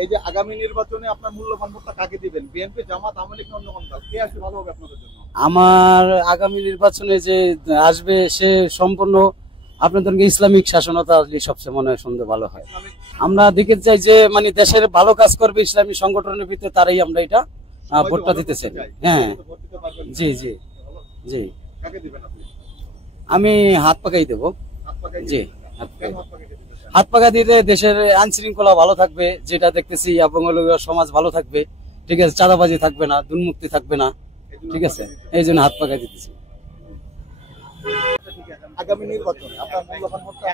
এই যে আগামী নির্বাচনে আপনার মূল্যবান ভোটটা কাকে দিবেন? বিএনপি, জামাত, আওয়ামী লীগ না অন্য কোন দল? কে আসলে ভালো হবে আপনাদের জন্য? আমার আগামী নির্বাচনে যে আসবে সে সম্পূর্ণ আপনাদেরকে ইসলামিক শাসনতা আসলে সবচেয়ে মনে হয় সুন্দর ভালো হয়। আমরা দেখতে চাই যে মানে দেশের ভালো কাজ করবে ইসলামী সংগঠনের ভিতরে, তারাই আমরা এটা ভোটটা দিতে চাই। হ্যাঁ, জি জি জি। আমি হাত পাকাই দেবো। জি, হাত পাকা দিলে দেশের আইন শৃঙ্খলা ভালো থাকবে, যেটা দেখতেছি, এবং সমাজ ভালো থাকবে। ঠিক আছে, চাঁদাবাজি থাকবে না, দুর্নীতি থাকবে না। ঠিক আছে, এই জন্য হাত পাকা দিতেছি। আগামী নির্বাচনে আপনার মূল্যবান ভোটটা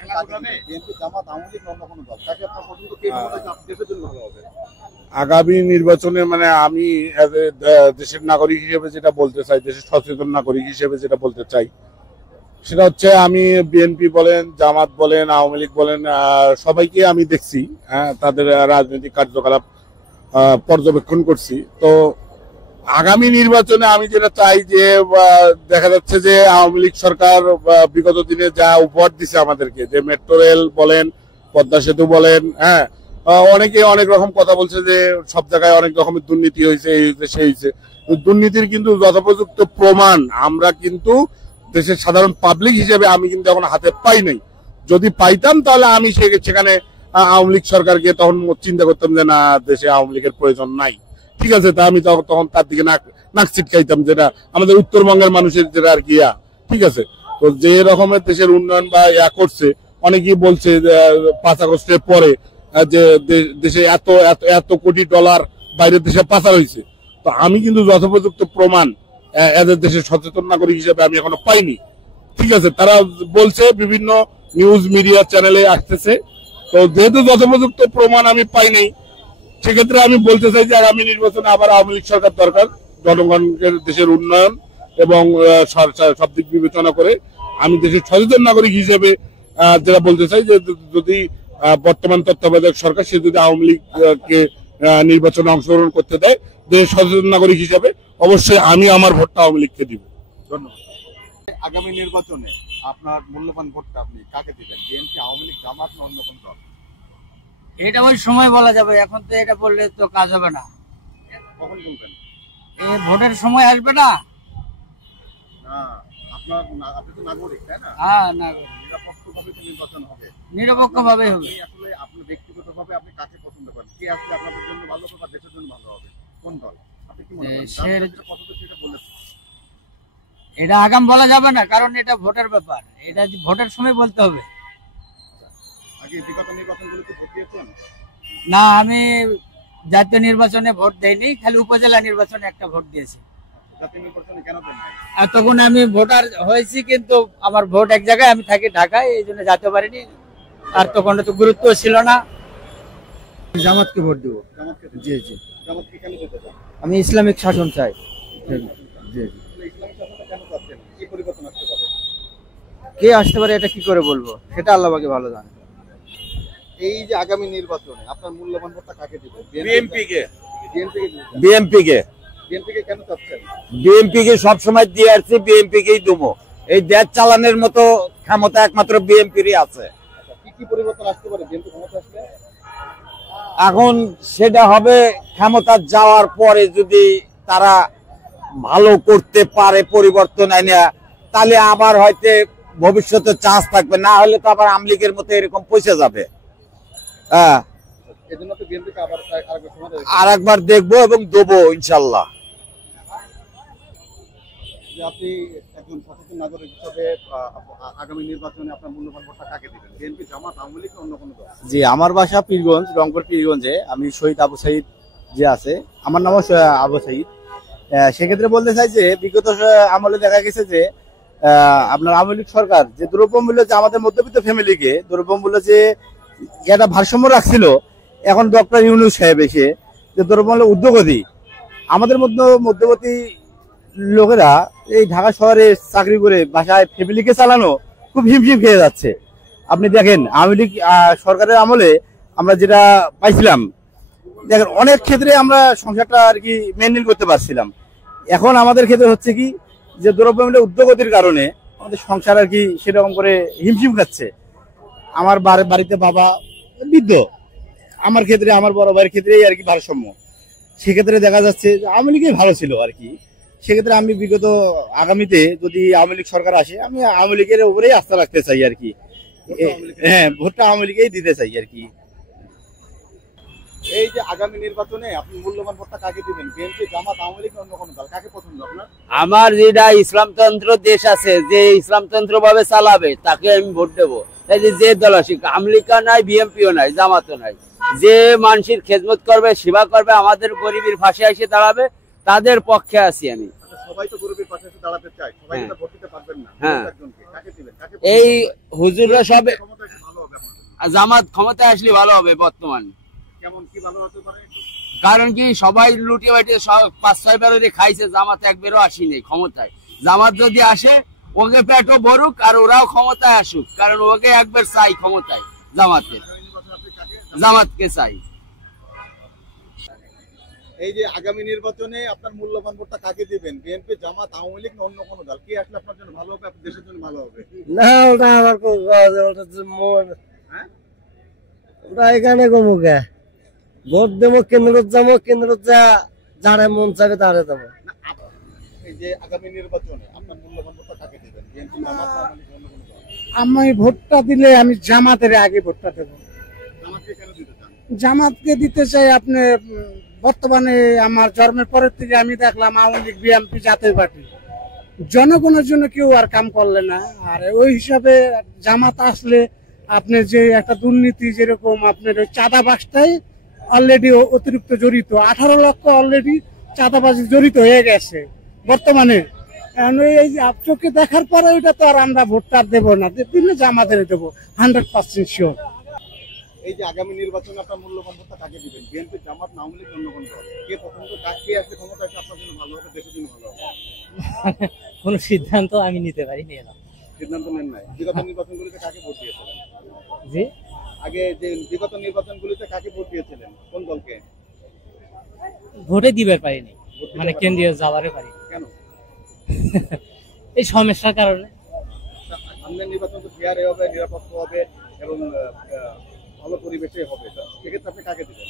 বিএনপি, জামাত, আওয়ামী লীগ না অন্য কোনো দল? তাকে আপনার পছন্দ কে দেশের জন্য ভালো হবে? আগামী নির্বাচনে মানে আমি দেশের নাগরিক হিসেবে যেটা বলতে চাই, দেশের সচেতন নাগরিক হিসেবে যেটা বলতে চাই, সেটা হচ্ছে আমি বিএনপি বলেন, জামাত বলেন, আওয়ামী লীগ বলেন, সবাইকে আমি দেখছি, তাদের রাজনৈতিক কার্যকলাপ পর্যবেক্ষণ করছি। তো আগামী নির্বাচনে আমি যেটা চাই যে দেখা যাচ্ছে যে আওয়ামী লীগ সরকার বিগত দিনে যা উপহার দিছে আমাদেরকে, যে মেট্রো রেল বলেন, পদ্মা সেতু বলেন, অনেকে অনেক রকম কথা বলছে যে সব জায়গায় অনেক রকমের দুর্নীতি হয়েছে, এই হয়েছে সেই হয়েছে। দুর্নীতির কিন্তু যথোপযুক্ত প্রমাণ আমরা কিন্তু দেশের সাধারণ পাবলিক হিসেবে আমি কিন্তু এখন হাতে পাই নাই। যদি পাইতাম তাহলে আমি সেখানে আওয়ামী লীগ সরকারকে তখন চিন্তা করতাম যে না, দেশে আওয়ামী লীগের প্রয়োজন নাই। ঠিক আছে, তা আমি তখন তার দিকে নাক ছিটকাইতাম, যেটা আমাদের উত্তরবঙ্গের মানুষের যেটা আর কি। ঠিক আছে, তো যে রকমের দেশের উন্নয়ন বা করছে, অনেকেই বলছে 5 আগস্টের পরে যে দেশে এত এত এত কোটি ডলার বাইরের দেশে পাচার হয়েছে। তো আমি কিন্তু যথোপযুক্ত প্রমাণ এদের দেশের সচেতন নাগরিক হিসেবে আমি এখনো পাইনি। ঠিক আছে, তারা বলছে বিভিন্ন নিউজ মিডিয়া চ্যানেলে আসতেছে। তো যেহেতু যথোপযুক্ত প্রমাণ আমি পাইনি, সেক্ষেত্রে আমি বলতে চাই যে আগামী নির্বাচনে আবার আওয়ামী লীগ সরকার দরকার। জনগণের দেশের উন্নয়ন এবং সব দিক বিবেচনা করে আমি দেশের সচেতন নাগরিক হিসেবে যেটা বলতে চাই যে যদি বর্তমান তত্ত্বাবধায়ক সরকার সে যদি আওয়ামী লীগকে নির্বাচনে অংশগ্রহণ করতে দেয়, দেশের সচেতন নাগরিক হিসেবে অবশ্যই আমি আমার ভোটটা আওয়ামী লীগকে দিব। ধন্যবাদ। আগামী নির্বাচনে আপনার মূল্যবান ভোটটা আপনি কাকে দিবেন? বিএনপি, আওয়ামী লীগ, জামাত না অন্য কোন দল? এটা ওই সময় বলা যাবে, এখন তো এটা বললে তো কাজ হবে না। কখন বলবেন? এই ভোটের সময় আসবে না। আপনি তো নাগরিক, তাই না? হ্যাঁ, নাগরিক। নিরপেক্ষভাবে নির্বাচন হবে। নিরপেক্ষভাবে হবে। আসলে আপনি ব্যক্তিগতভাবে আপনি কাকে পছন্দ করেন? কে আসলে আপনাদের জন্য ভালো হবে বা দেশের জন্য ভালো হবে? কোন দল? আপনি কি মনে করেন? এটা আগাম বলা যাবে না, কারণ এটা ভোটের ব্যাপার। এটা ভোটের সময় বলতে হবে। আগে বিগত নির্বাচনগুলোতে ভোট দিয়েছেন? না, আমি জাতীয় নির্বাচনে ভোট দেইনি, খালি উপজেলা নির্বাচনে একটা ভোট দিয়েছি। জাতীয় নির্বাচনে কেন দেন নাই? এতক্ষণ আমি ভোটার হয়েছি, কিন্তু আমার ভোট এক জায়গায়, আমি থাকি ঢাকায়, এই জন্য যেতে পারিনি। আর তখন তো গুরুত্ব ছিল না। জামাতকে ভোট দিব। জি জি। জামাতকে কেন দিতে চান? আমি ইসলামিক শাসন চাই। জি জি। ইসলামিক শাসনটা কেন চাচ্ছেন? কি পরিবর্তন আসতে পারে? কে আসতে পারে এটা কি করে বলবো, সেটা আল্লাহ পাকে ভালো জানে। এই যে আগামী নির্বাচনে আপনার মূল্যবান ভোটটা কাকে দিবেন? বিএনপি কে। বিএনপি কে কেন চাচ্ছেন? বিএনপি কে সবসময় দিয়ে আসছি, বিএনপি কেই দেবো। এই দেশ চালানোর মতো ক্ষমতা একমাত্র বিএনপিরই আছে। কি কি পরিবর্তন আসতে পারে বিএনপি ক্ষমতা আসলে? এখন সেটা হবে ক্ষমতা যাওয়ার পরে, যদি তারা ভালো করতে পারে পরিবর্তন আইনা, তাহলে আবার হয়তো ভবিষ্যতে চান্স থাকবে, না হলে তো আবার আওয়ামী লীগের মতো এরকম পয়সা যাবে। হ্যাঁ, আর একবার দেখবো এবং দেবো ইনশাল্লাহ। আপনি একজন সচেতন নাগরিক হিসেবে আগামী নির্বাচনে আপনার মূল্যবান ভোটটা কাকে দিবেন? বিএনপি, জামাত, আওয়ামী লীগ অন্য কোনো দল? জি, আমার বাসা পীরগঞ্জ, রংপুর পীরগঞ্জে। আমি শহীদ আবু সাইদ যে আছে, আমার নামও আবু সাইদ। সেক্ষেত্রে বলতে চাই যে বিগত আমলে দেখা গেছে যে আপনার আওয়ামী লীগ সরকার যে দ্রব্যমূল্য, যে আমাদের মধ্যবিত্ত ফ্যামিলিকে দ্রব্যমূল্য যে একটা ভারসাম্য রাখছিল, এখন ডক্টর ইউনূস সাহেব এসে যে দ্রব্যমূল্য ঊর্ধ্বগতি, আমাদের মধ্যবর্তী লোকেরা এই ঢাকা শহরে চাকরি করে বাসায় ফ্যামিলিকে চালানো খুব হিমশিম খেয়ে যাচ্ছে। আপনি দেখেন আওয়ামী লীগ সরকারের আমলে আমরা যেটা পাইছিলাম, দেখেন অনেক ক্ষেত্রে আমরা সংসারটা আর কি মেনটেন করতে পারছিলাম। এখন আমাদের ক্ষেত্রে হচ্ছে কি যে দ্রব্যমূল্যের ঊর্ধ্বগতির কারণে আমাদের সংসার আর কি সেরকম করে হিমশিম খাচ্ছে। আমার বাড়িতে বাবা বৃদ্ধ, আমার ক্ষেত্রে, আমার বড় ভাইয়ের ক্ষেত্রে আর কি ভারসাম্য। সেক্ষেত্রে দেখা যাচ্ছে যে আওয়ামী লীগই ভালো ছিল আর কি। সেক্ষেত্রে আমি বিগত আগামীতে যদি আওয়ামী লীগ সরকার আসে, আমি আওয়ামী লীগের উপরেই আস্থা রাখতে চাই আর কি। হ্যাঁ, ভোটটা আওয়ামী লীগেই দিতে চাই আর কি। এই যে আগামী নির্বাচনে আপনি মূল্যবান ভোটটা কাকে দিবেন? বিএনপি, জামাত, আওয়ামী লীগ, অন্য কোনো দল, কাকে পছন্দ আপনার? আমার যেটা ইসলামতন্ত্র দেশ আছে, যে ইসলামতন্ত্র ভাবে চালাবে তাকে আমি ভোট দেবো। তাই যে দল আসুক, আওয়ামী লীগ নাই, বিএনপিও নাই, জামাতও নাই, যে মানুষের খেদমত করবে, সেবা করবে, আমাদের গরিবের পাশে এসে দাঁড়াবে, তাদের পক্ষে আছি আমি। সবাই তো গরিবের পাশে এসে দাঁড়াতে চায়, সবাই তো ভোট দিতে পারবেন না। হ্যাঁ। একজনকে কাকে দিবেন? কাকে এই হুজুররা সব ক্ষমতা একটু ভালো হবে আপনাদের? জামাত ক্ষমতায় আসলে ভালো হবে বর্তমান। কেমন কি ভালো হতে পারে? কারণ কি সবাই লুটিয়ে বাটিয়ে 5-6 বেরোরে খাইছে, জামাত একবারও আসেনি ক্ষমতায়। জামাত যদি আসে, ওকে পেটও ভরুক আর ওরাও ক্ষমতায় আসুক, কারণ ওকে একবার চাই ক্ষমতায়। জামাতে, জামাতকে চাই। এই যে আগামী নির্বাচনে আপনার মূল্যবান ভোটটা কাকে দিবেন? বিএনপি, জামাত, আওয়ামী লীগ, না অন্য কোনো দল? কে আসলে আপনার জন্য ভালো হবে, আপনার দেশের জন্য ভালো হবে? না, ওটা আমার ওটা এখানে কমুকে ভোট দেবো, কেন্দ্র যাবো, কেন্দ্র যারা মন চাবে তারে দেবো। এই যে আগামী নির্বাচনে আপনার মূল্যবান ভোটটা কাকে দিবেন? বিএনপি, জামাত, আওয়ামী লীগ, অন্য কোনো দল? আমি ভোটটা দিলে আমি জামাতের আগে ভোটটা দেবো। জামাতকে কেন দিতে চান? জামাতকে দিতে চাই, আপনি বর্তমানে আমার জন্মের পরের থেকে আমি দেখলাম আওয়ামী লীগ, বিএনপি, জাতীয় পার্টি জনগণের জন্য কেউ আর কাম করলে না। আর ওই হিসাবে জামাত আসলে আপনি যে একটা দুর্নীতি, যেরকম আপনার ওই চাঁদাবাজটাই অলরেডি অতিরিক্ত জড়িত, 18 লক্ষ অলরেডি চাঁদাবাজি জড়িত হয়ে গেছে বর্তমানে। এখন এই যে চোখে দেখার পরে ওইটা তো আর আমরা ভোটটা দেবো না, দিলে জামাতের দেবো 100% শিওর। এই যে আগামী নির্বাচনে আপনার মূল্যবান ভোটটা কাকে দিবেন? বিএনপি, জামাত, আওয়ামী লীগ, অন্য কোনো দল? কে পছন্দ, কে আসলে ক্ষমতা আসলে আপনার জন্য ভালো হবে, দেশের জন্য ভালো হবে? কোন সিদ্ধান্ত আমি নিতে পারিনি এরা। সিদ্ধান্ত নেন নাই। বিগত নির্বাচনগুলিতে কাকে ভোট দিয়েছিলেন? জি, আগে যে বিগত নির্বাচনগুলিতে কাকে ভোট দিয়েছিলেন, কোন দলকে? ভোটে দিবার পারিনি, মানে কেন্দ্রীয় যাবারে পারি কেন? এই সমস্যার কারণে। সামনের নির্বাচন তো ফেয়ার হবে, নিরাপদ হবে এবং ভালো পরিবেশে হবে। সেক্ষেত্রে আপনি কাকে দিবেন?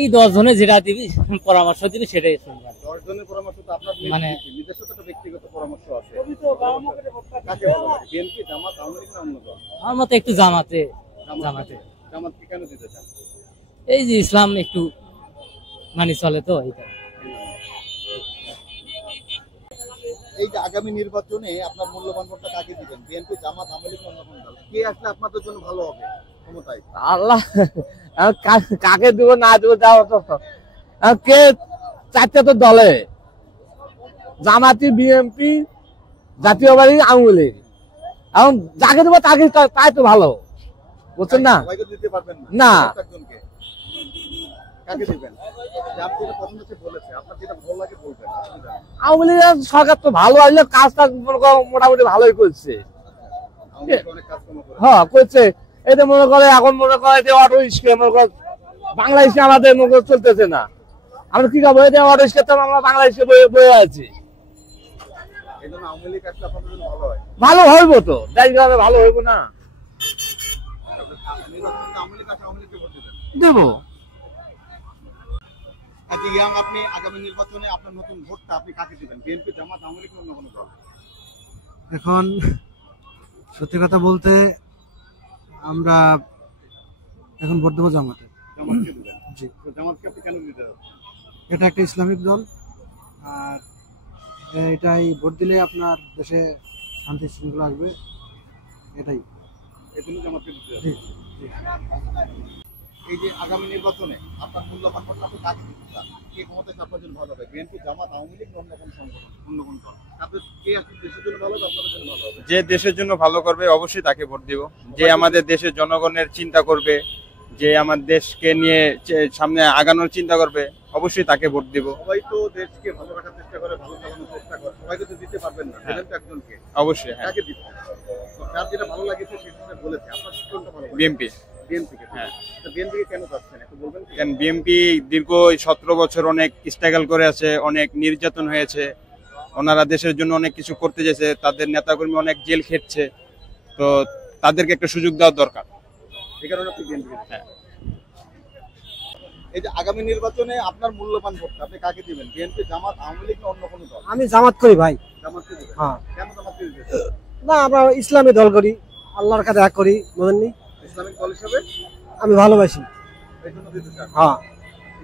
এই 10 জনে যেটা দিবি পরামর্শ দিবি সেটাই শুনবেন। 10 জনের পরামর্শ তো আপনার মানে- নিজস্ব তো একটা ব্যক্তিগত পরামর্শ আছে। কাকে ভালো লাগে? বিএনপি, জামাত, আওয়ামী লীগ, না অন্য দল? আমার মতে একটু জামাতে। জামাতকে কেন দিতে চান? এই যে ইসলাম একটু মানি চলে তো এইটা। এই যে আগামী নির্বাচনে আপনার মূল্যবান ভোটটা কাকে দিবেন? বিএনপি, জামাত, আওয়ামী লীগ, অন্য কোন দল? কে আসলে আপনাদের জন্য ভালো হবে ক্ষমতায়? আল্লাহ, কাকে দিব না দিব যাও তো, কে চারটে তো দলে, জামাতি, বিএনপি, জাতীয় পার্টি, আওয়ামী লীগ। এখন যাকে দেবো তাকে, তাই তো ভালো, বুঝছেন না? সবাইকে দিতে পারবেন না। না, একজনকে কাকে দিবেন? যে আপনি যেটা পছন্দ হচ্ছে বলেছে, আপনার যেটা ভালো লাগে বলবেন। আওয়ামী লীগের সরকার তো ভালো আসলে কাজটা মোটামুটি ভালোই করছে। আওয়ামী লীগ অনেক কাজকর্ম করে। হ্যাঁ করছে, এটা মনে করে এখন মনে করে যে অটো রিক্সা মনে করে বাংলাদেশে আমাদের মনে করে চলতেছে না, আমরা কি করবো? এটা অটো রিক্সা তো আমরা বাংলাদেশে বয়ে আছি। এই জন্য আওয়ামী লীগ আসলে আপনাদের জন্য ভালো হয়। ভালো হইব তো, দেশ গ্রামে ভালো হইব না? নির্বাচনে আওয়ামী লীগ আসলে আওয়ামী লীগকে ভোট দিবেন। দেবো। আজকে ইয়াং, আপনি আগামী নির্বাচনে আপনার নতুন ভোটটা আপনি কাকে দিবেন? বিএনপি, জামাত, আওয়ামী লীগ, অন্য কোনো দল? এখন সত্যি কথা বলতে আমরা এখন ভোট দেবো জামাতে। জামাতকে দিবেন? জি, তো জামাতকে আপনি কেন দিতে যাচ্ছেন? এটা একটা ইসলামিক দল, আর এটাই ভোট দিলে আপনার দেশে শান্তি শৃঙ্খলা আসবে, এটাই। এই জন্য জামাতকে দিতে জি, যাচ্ছেন। জি। এই যে আগামী নির্বাচনে আপনার মূল্যবান ভোটটা আপনি কাকে দিতে চান? কে ক্ষমতায় আপনার জন্য ভালো হবে? বিএনপি, জামাত, আওয়ামী লীগ, অন্য কোনো সংগঠন, অন্য কোনো দল? আপনার কে আসলে দেশের জন্য ভালো হবে, আপনাদের জন্য ভালো হবে? যে দেশের জন্য ভালো করবে অবশ্যই তাকে ভোট দিব। যে আমাদের দেশের জনগণের চিন্তা করবে, যে আমার দেশকে নিয়ে সামনে আগানোর চিন্তা করবে, অবশ্যই তাকে ভোট দিব। সবাই তো দেশকে ভালো রাখার চেষ্টা করে, ভালো চালানোর চেষ্টা করে, সবাইকে তো দিতে পারবেন না, দেবেন তো একজনকে। অবশ্যই, হ্যাঁ। কাকে দিতে? যার যেটা ভালো লাগেছে সেটা বলেছে, আপনার কোনটা ভালো লাগে? বিএনপি। বিএনপিকে? হ্যাঁ। তো বিএনপিকে কেন চাচ্ছেন একটু বলবেন কি? কারণ বিএনপি দীর্ঘ 17 বছর অনেক স্ট্রাগল করে আছে, অনেক নির্যাতন হয়েছে, ওনারা দেশের জন্য অনেক কিছু করতে চেয়েছে, তাদের নেতাকর্মী অনেক জেল খেটছে, তো তাদেরকে একটা সুযোগ দেওয়া দরকার। এই কারণে আপনি বিএনপিকে? হ্যাঁ। এই যে আগামী নির্বাচনে আপনার মূল্যবান ভোট আপনি কাকে দিবেন? বিএনপি, জামাত, আওয়ামী লীগ না অন্য কোনো দল? আমি জামাত করি ভাই। জামাতকে দিবেন? হ্যাঁ। কেন জামাতকে দিবেন? না, আমরা ইসলামী দল করি, আল্লাহর কাছে এক করি, বুঝেননি? ইসলামিক দল হিসেবে আমি ভালোবাসি। এই জন্য দিতে চান? হ্যাঁ।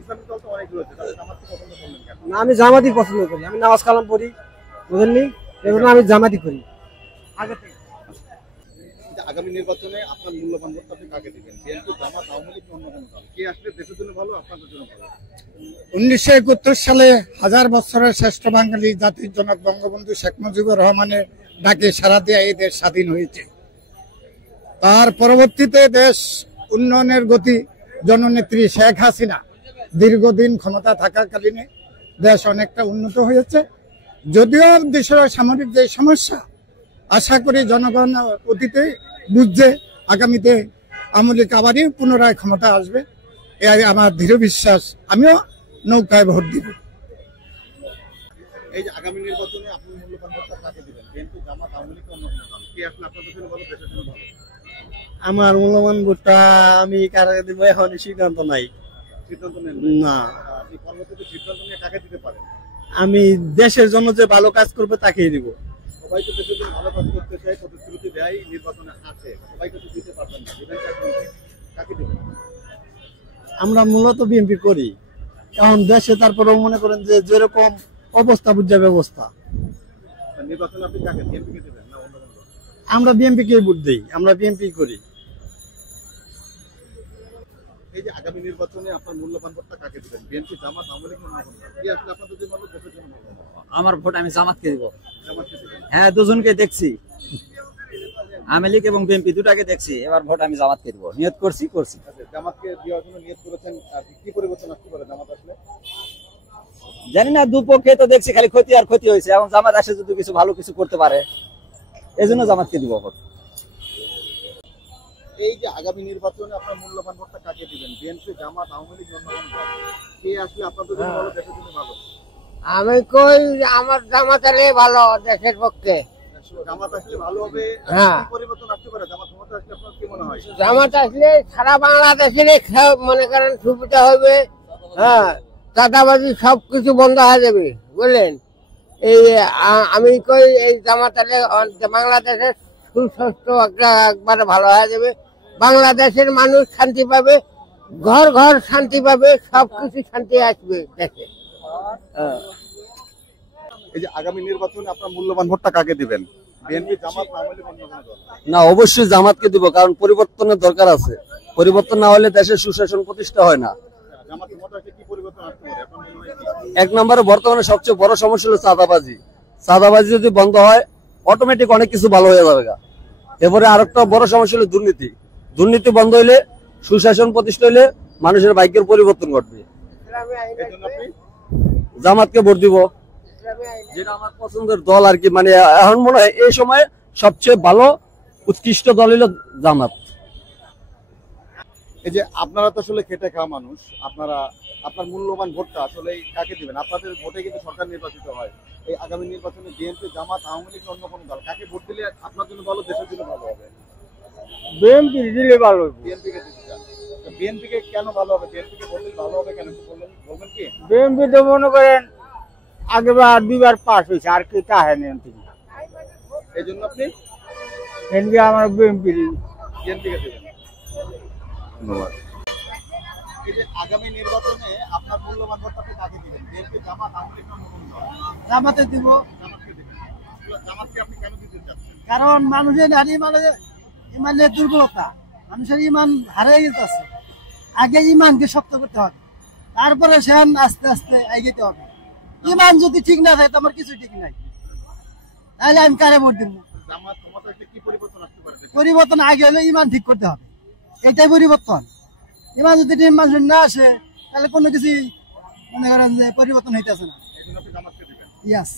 ইসলামিক দল তো অনেক রয়েছে, তাহলে জামাতকে পছন্দ করলেন কেন? না, আমি জামাতই পছন্দ করি, আমি নামাজ কালাম পড়ি, বুঝেননি? এই জন্য আমি জামাতই করি আগে থেকে। আগামী নির্বাচনে আপনার মূল্যবান ভোট আপনি কাকে দিবেন? বিএনপি, জামাত, আওয়ামী লীগ না অন্য কোনো দল? কে আসলে দেশের জন্য ভালো, আপনাদের জন্য ভালো? 1971 সালে হাজার বছরের শ্রেষ্ঠ বাঙালি জাতির জনক বঙ্গবন্ধু শেখ মুজিবুর রহমানের ডাকে সাড়া দিয়ে এই দেশ স্বাধীন হয়েছে। তার পরবর্তীতে দেশ উন্নয়নের গতি জননেত্রী শেখ হাসিনা দীর্ঘদিন ক্ষমতা থাকাকালীনে দেশ অনেকটা উন্নত হয়েছে। যদিও দেশের সামরিক যে সমস্যা, আশা করি জনগণ অতীতে বুঝছে আগামীতে আওয়ামী লীগ আবারই পুনরায় ক্ষমতা আসবে, এই আমার দৃঢ় বিশ্বাস। আমিও নৌকায় ভোট দিব। এই যে আগামী নির্বাচনে আপনি মূল্যবান ভোটটা কাকে দিবেন? বিএনপি, জামাত, আওয়ামী লীগ না অন্য কোনো দল? কে আসলে আপনাদের জন্য ভালো, দেশের জন্য ভালো? আমার মূল্যবান ভোটটা আমি কাকে দিব এখন সিদ্ধান্ত নাই। সিদ্ধান্ত নেন না, আপনি পরবর্তীতে সিদ্ধান্ত নিয়ে কাকে দিতে পারেন? আমি দেশের জন্য যে ভালো কাজ করবে তাকেই দিব। সবাই তো দেশের জন্য ভালো কাজ করতে চায়, প্রতিশ্রুতি দেয়, নির্বাচনে আছে, সবাইকে তো দিতে পারবেন না। দিবেন কাকে দিবেন? আমরা মূলত বিএনপি করি, এখন দেশে তারপরেও মনে করেন যে যেরকম অবস্থা বুঝা ব্যবস্থা, নির্বাচনে আপনি কাকে, বিএনপিকে দিবেন না অন্য কোনো দল? আমরা বিএনপি কে ভোট দিই, আমরা বিএনপি করি। এই যে আগামী নির্বাচনে আপনার মূল্যবান ভোটটা কাকে দিবেন? বিএনপি, জামাত, আওয়ামী লীগ না অন্য কোনো দল? কে আসলে আপনাদের জন্য ভালো, দেশের জন্য ভালো? আমার ভোট আমি জামাতকে দিব। জামাতকে দিবেন? হ্যাঁ, দুজনকে দেখছি, আওয়ামী লীগ এবং বিএনপি দুটাকে দেখছি, এবার ভোট আমি জামাতকে দিব, নিয়ত করছি। আচ্ছা, জামাতকে দেওয়ার জন্য নিয়ত করেছেন, আর কি পরিবর্তন আসতে পারে জামাত আসলে? জানি না, দুপক্ষে তো দেখছি খালি ক্ষতি আর ক্ষতি হয়েছে, এবং জামাত আসে যদি কিছু ভালো কিছু করতে পারে, এই জন্য জামাতকে দিব ভোট। এই যে আগামী নির্বাচনে আপনার মূল্যবান ভোটটা কাকে দিবেন? বিএনপি, জামাত, আওয়ামী লীগ অন্য কোনো দল? কে আসলে আপনাদের জন্য ভালো, দেশের জন্য ভালো? আমি কই আমার জামাত আলে ভালো দেশের পক্ষে। জামাত আসলে ভালো হবে। হ্যাঁ। কি পরিবর্তন আসতে পারে জামাত ক্ষমতা আসলে, আপনার কি মনে হয়? জামাত আসলে সারা বাংলাদেশের মনে করেন সুবিধা হবে। হ্যাঁ, চাঁদাবাজি সবকিছু বন্ধ হয়ে যাবে, বুঝলেন? এই আমি কই এই জামাত আলে বাংলাদেশের সুস্বাস্থ্য একবারে ভালো হয়ে যাবে, বাংলাদেশের মানুষ শান্তি পাবে, ঘর ঘর শান্তি পাবে, সবকিছু শান্তি আসবে দেশে। এই যে আগামী নির্বাচনে আপনার মূল্যবান ভোটটা কাকে দিবেন? বিএনপি, জামাত, আওয়ামী লীগ অন্য কোনো দল? না, অবশ্যই জামাতকে দিব, কারণ পরিবর্তনের দরকার আছে। পরিবর্তন না হলে দেশের সুশাসন প্রতিষ্ঠা হয় না। জামাত ক্ষমতা আসলে কি পরিবর্তন আসতে পারে আপনার মনে হয় কি? এক নম্বরে বর্তমানে সবচেয়ে বড় সমস্যা হলো চাঁদাবাজি। চাঁদাবাজি যদি বন্ধ হয়, অটোমেটিক অনেক কিছু ভালো হয়ে যাবে। এরপরে আরেকটা বড় সমস্যা হলো দুর্নীতি। দুর্নীতি বন্ধ হইলে, সুশাসন প্রতিষ্ঠা হইলে মানুষের ভাগ্যের পরিবর্তন ঘটবে। এই জন্য আপনি জামাতকে ভোট দিব, যেটা আমার পছন্দের দল আর কি। মানে এখন মনে হয় এই সময় সবচেয়ে ভালো উৎকৃষ্ট দল হলো জামাত। এই যে আপনারা তো আসলে খেটে খাওয়া মানুষ, আপনার মূল্যবান ভোটটা আসলে কাকে দিবেন? আপনাদের ভোটে কিন্তু সরকার নির্বাচিত হয়। এই আগামী নির্বাচনে বিএনপি, জামাত, আওয়ামী লীগ অন্য কোনো দল, কাকে ভোট দিলে আপনার জন্য ভালো, দেশের জন্য ভালো হবে? বিএনপি দিলে ভালো। বিএনপিকে দিতে চান? বিএনপিকে কেন ভালো হবে? বিএনপিকে ভোট দিলে ভালো হবে কেন, বলবেন কি? বিএনপি তো মনে করেন আগেবার দুইবার পাস হয়েছে, আর কি তা হয় না। এই জন্য আপনি আমার বিএনপি বিএনপিকে দেবেন? ধন্যবাদ। এই যে আগামী নির্বাচনে আপনার মূল্যবান ভোটটা আপনি কাকে দিবেন? বিএনপি, জামাত, আওয়ামী লীগ না অন্য কোনো দল? জামাতে দিব, জামাতকে দিবেন। জামাতকে আপনি কেন দিতে চাচ্ছেন? কারণ মানুষের ইমানের দুর্বলতা, মানুষের ইমান হারিয়ে গেছে। আগে ইমানকে শক্ত করতে হবে, তারপরে সেন আস্তে আস্তে এগিয়ে হবে। ইমান যদি ঠিক না থাকে, তোমার কিছু ঠিক নাই, তাহলে আমি কারে ভোট দিব? জামাত ক্ষমতা আসলে কি পরিবর্তন আসতে পারে? পরিবর্তন আগে হলে ইমান ঠিক করতে হবে, এটাই পরিবর্তন। ইমান যদি মানুষের না আসে, তাহলে কোনো কিছু মনে করেন যে পরিবর্তন হইতেছে না। এই জন্য আপনি জামাতকে দিবেন? ইয়াস।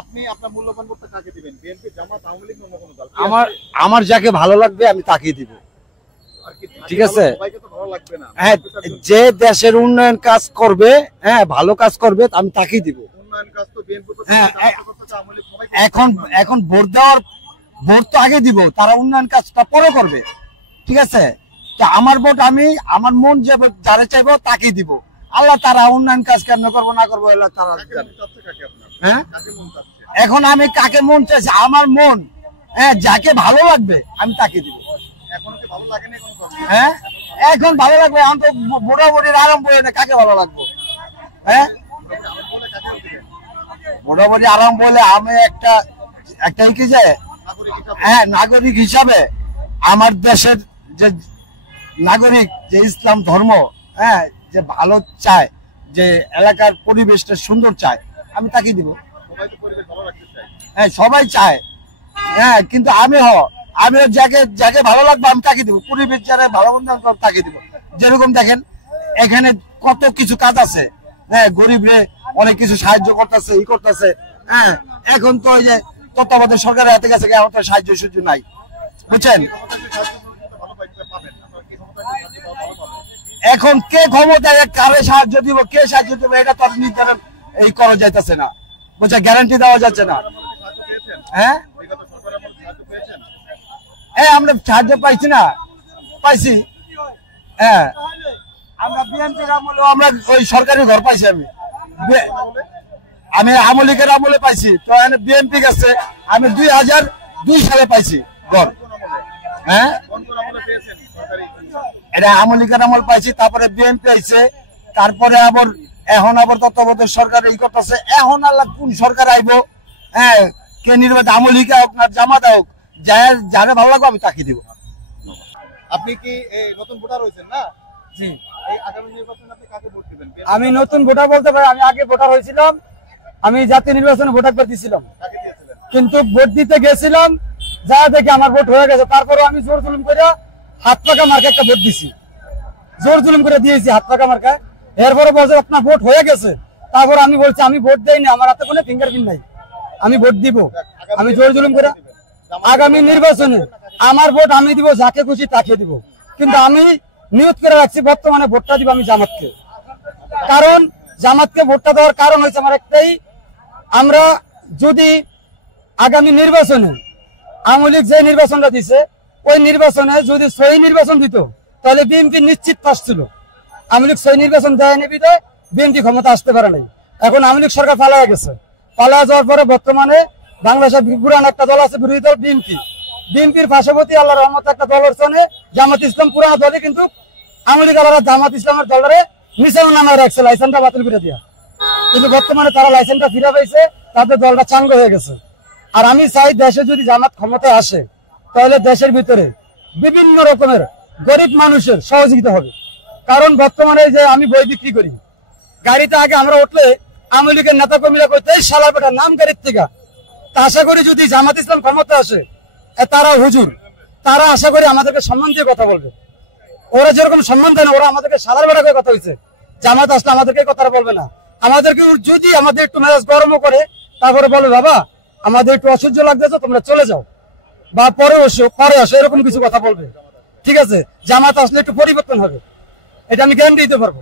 আপনি আপনার মূল্যবান ভোটটা কাকে দিবেন? বিএনপি, জামাত, আওয়ামী লীগ অন্য কোনো দল? আমার যাকে ভালো লাগবে আমি তাকেই দিব। আর কি ঠিক আছে। সবাইকে তো ভালো লাগবে না। হ্যাঁ, যে দেশের উন্নয়ন কাজ করবে, হ্যাঁ ভালো কাজ করবে, আমি তাকেই দিব। উন্নয়ন কাজ তো বিএনপি করতে, হ্যাঁ, জামাত করতে, আওয়ামী লীগ সবাই এখন ভোট তো আগে দিব, তারা উন্নয়ন কাজটা পরে করবে। ঠিক আছে, তো তো আমার ভোট আমি আমার মন যে যারা চাইবো তাকেই দিব। আল্লাহ তারা উন্নয়ন কাজ কেন করবো না করবো আল্লাহ তারা জানে। হ্যাঁ, এখন আমি কাকে মন চাইছি, আমার মন, হ্যাঁ, যাকে ভালো লাগবে আমি তাকে দিব। হ্যাঁ, এখন ভালো লাগবে, এখন তো বুড়াবুড়ির আরম্ভ হয়ে না, কাকে ভালো লাগবে? হ্যাঁ, বুড়াবুড়ি আরম্ভ হলে আমি একটা কি যে, হ্যাঁ, নাগরিক হিসাবে আমার দেশের যে নাগরিক, যে ইসলাম ধর্ম, হ্যাঁ, যে ভালো চায়, যে এলাকার পরিবেশটা সুন্দর চায়, আমি তাকে দিব। হ্যাঁ, সবাই চায়, হ্যাঁ, কিন্তু আমিও যাকে ভালো লাগবে আমি তাকে দিব। পরিবেশ যারা ভালো মন্দ তাকে দিব। যেরকম দেখেন এখানে কত কিছু কাজ আছে, হ্যাঁ, গরিবরে অনেক কিছু সাহায্য করতেছে, ই করতেছে। হ্যাঁ, এখন তো ওই যে তত্ত্বাবধায়ক সরকারের হাতে গেছে, এখন তো সাহায্য সুযোগ নাই, বুঝছেন? এখন কে ক্ষমতায় কারে সাহায্য দিব, কে সাহায্য দিব, এটা তো নির্ধারণ এই করা যাইতেছে না, বুঝছেন? গ্যারান্টি দেওয়া যাচ্ছে না। হ্যাঁ, আমরা সাহায্য পাইছি না, পাইছি। হ্যাঁ, আমরা বিএনপির আমলেও আমরা ওই সরকারি ঘর পাইছি। আমি আওয়ামী লীগের আমলে পাইছি, তো বিএনপি গেছে, আমি 2002 সালে পাইছি ঘর। হ্যাঁ, এটা আওয়ামী লীগের আমল পাইছি, তারপরে বিএনপি আইছে, তারপরে আবার এখন আবার তত্ত্বাবধায়ক সরকার এই করতেছে। এখন আল্লাহ কোন সরকার আইব, হ্যাঁ, কে নির্বাচন, আওয়ামী লীগ হোক না জামাত হোক, যারা ভালো লাগবে আমি তাকে দিব। আপনি কি নতুন ভোটার হয়েছেন না? জি। এই আগামী নির্বাচনে আপনি কাকে ভোট দিবেন? আমি নতুন ভোটার বলতে পারি, আমি আগে ভোটার হয়েছিলাম, আমি জাতীয় নির্বাচনে ভোটার দিয়েছিলাম, কিন্তু ভোট দিতে গেছিলাম, যা দেখে আমার ভোট হয়ে গেছে। তারপরে আমি জোর জুলুম করে হাত পাকা মার্কা একটা ভোট দিছি, জোর জুলুম করে দিয়েছি হাত পাকা মার্কা। এরপরে বলছে আপনার ভোট হয়ে গেছে, তারপর আমি বলছি আমি ভোট দেইনি, আমার হাতে কোনো ফিঙ্গারপ্রিন্ট নাই, আমি ভোট দিব। আমি জোর জুলুম করে আগামী নির্বাচনে আমার ভোট আমি দিব, যাকে খুশি তাকে দিব, কিন্তু আমি নিয়ত করে রাখছি বর্তমানে ভোটটা দিব আমি জামাতকে। কারণ জামাতকে ভোটটা দেওয়ার কারণ হয়েছে আমার একটাই, আমরা যদি আগামী নির্বাচনে আওয়ামী লীগ যে নির্বাচনটা দিছে, ওই নির্বাচনে যদি সহি নির্বাচন দিত তাহলে বিএনপি নিশ্চিত পাস ছিল। আওয়ামী লীগ সহি নির্বাচন দেয়নি বিধে বিএনপি ক্ষমতা আসতে পারে নাই। এখন আওয়ামী লীগ সরকার পালায় গেছে, পালায় যাওয়ার পরে বর্তমানে বাংলাদেশের পুরান একটা দল আছে বিরোধী দল বিএনপি। বিএনপির পাশাপাশি আল্লাহ রহমত একটা দল হচ্ছে জামাত ইসলাম, পুরান দলই কিন্তু আওয়ামী লীগ আল্লাহ জামাত ইসলামের দলের নিচেও নামায় রাখছে, লাইসেন্সটা বাতিল করে দিয়া। কিন্তু বর্তমানে তারা লাইসেন্সটা ফিরে পাইছে, তাদের দলটা চাঙ্গ হয়ে গেছে। আর আমি চাই দেশে যদি জামাত ক্ষমতায় আসে তাহলে দেশের ভিতরে বিভিন্ন রকমের গরিব মানুষের সহযোগিতা হবে। কারণ বর্তমানে যে আমি বই বিক্রি করি, গাড়িতে আগে আমরা উঠলে আওয়ামী লীগের নেতা কর্মীরা করতে শালার বেটা নাম গাড়ির থেকে। তা আশা করি যদি জামাত ইসলাম ক্ষমতা আসে, তারা হুজুর, তারা আশা করি আমাদেরকে সম্মান দিয়ে কথা বলবে। ওরা যেরকম সম্মান দেয় না, ওরা আমাদেরকে শালার বেটা করে কথা হয়েছে। জামাত আসলে আমাদেরকে কথা বলবে না, আমাদেরকে যদি আমাদের একটু মেজাজ গরমও করে, তারপরে বলবে বাবা আমাদের একটু অসহ্য লাগতেছে, তোমরা চলে যাও বা পরে আসো, এরকম কিছু কথা বলবে। ঠিক আছে, জামাত আসলে একটু পরিবর্তন হবে, এটা আমি গ্যারান্টি দিতে পারবো।